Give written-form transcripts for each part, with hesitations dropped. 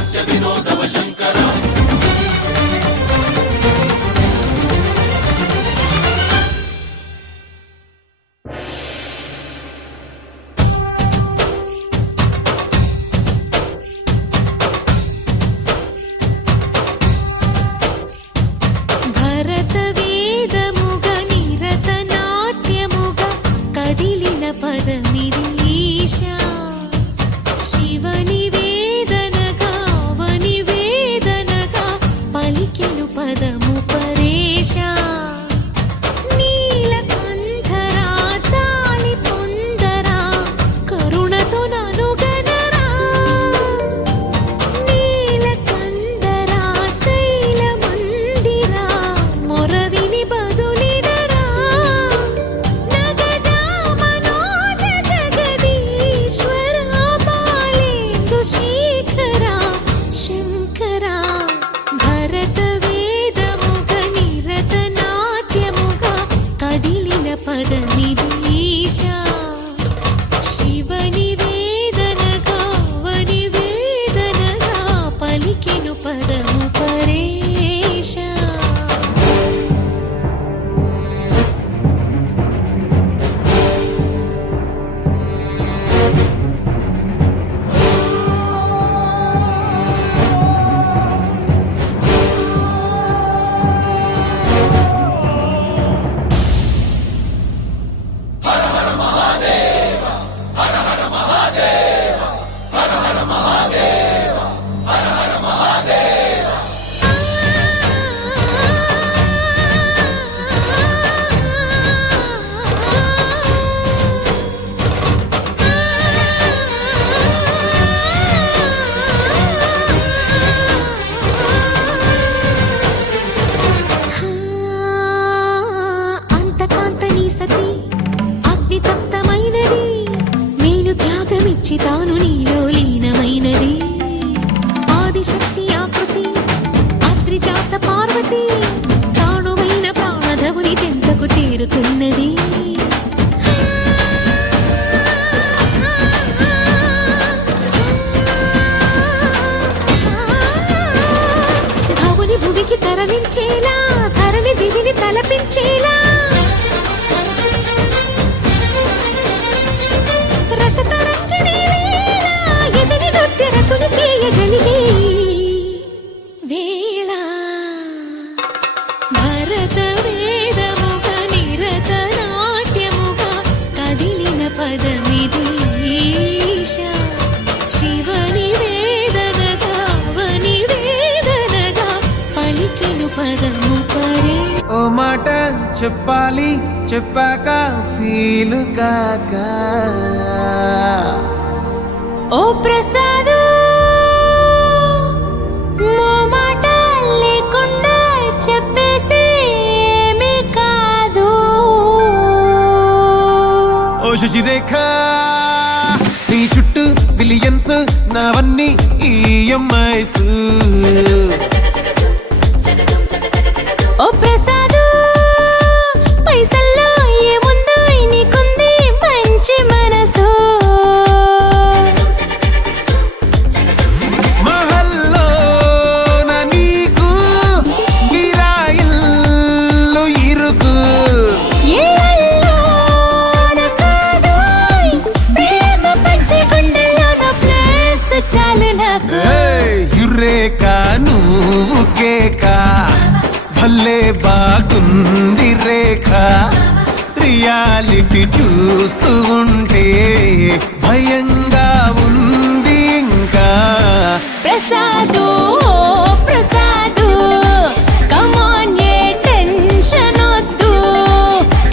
हास्य विनोदव शंकर తాను నీలో లీనమైనది ఆదిశక్తి ఆకృతి అద్రిజాత పార్వతి తానువైన ప్రాణధవుని చెంతకు చేరుకున్నది భవుని భువికి తరలించేలా ధరణి దివిని తలపించేలా చేయగలిగే వేళ భరత వేదముగ నిరత నాట్యముగ కదిలిన పదమిది ఈశా శివని వేదనగా వని వేదనగా పలికెను పదము పరే ఓ మాట చెప్పాలి చెప్పాక ఫీలు కాక ఓ ప్రసాదు మాట లేకుండా చెప్పేసి ఏమీ కాదు ఓ శశిరేఖ నీ చుట్టూ బిలియన్స్ నావన్నీ ఈఎంఐస్ ఓ ప్రసాదు పైసల్లో ఏముందో నీకుంది మంచి మనసు నువ్వు కేక భలే బాగుంది రేఖ రియాలిటీ చూస్తూ ఉంటే భయంగా ఉంది ఇంకా ప్రసాదు ప్రసాదు కమాన్ ఏ టెన్షన్ వద్దు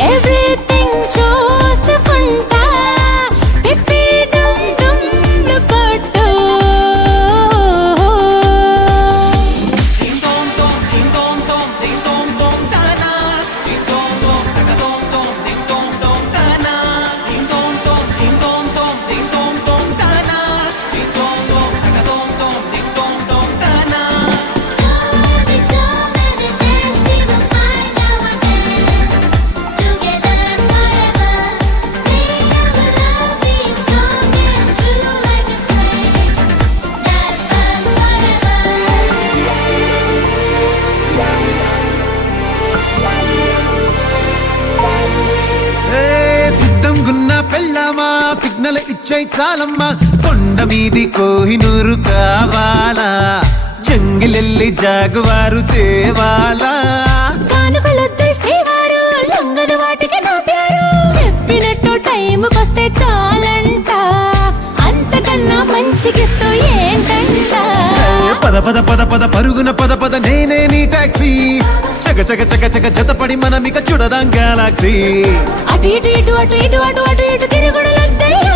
ఎవ్రీథింగ్ చూసుకుంటా పిప్పి డుమ్ డుమ్ కొట్టు ఎంజాయ్ చాలమ్మా కొండ మీది కోహినూరు కావాలా జంగిలెల్లి జాగువారు తేవాలా కానుకలొద్దు శ్రీవారు లొంగదు వాటికి నా పేరు చెప్పినట్టు టైంకొస్తే చాలంట అంతకన్నా మంచి గిఫ్ట్ ఏంటంట పద పద పద పద పరుగున పద పద నేనే నీ టాక్సీ చక చక చక చక జతపడి మనమిక చూడదాం గెలాక్సీ అటు ఇటు ఇటు అటు ఇటు అటు అటు ఇటు తిరుగుడులొద్దయ్యో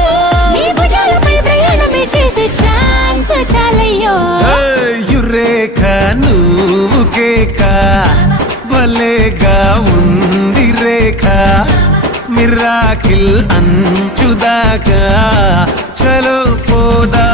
నీ భుజాలపై ప్రయాణమే చేసే ఛాన్స్ చాలయ్యో యురేఖ నువ్వు కేక భలేగా ఉంది రేఖ మిరాకిల్ అంచుదాకా చలో పోదా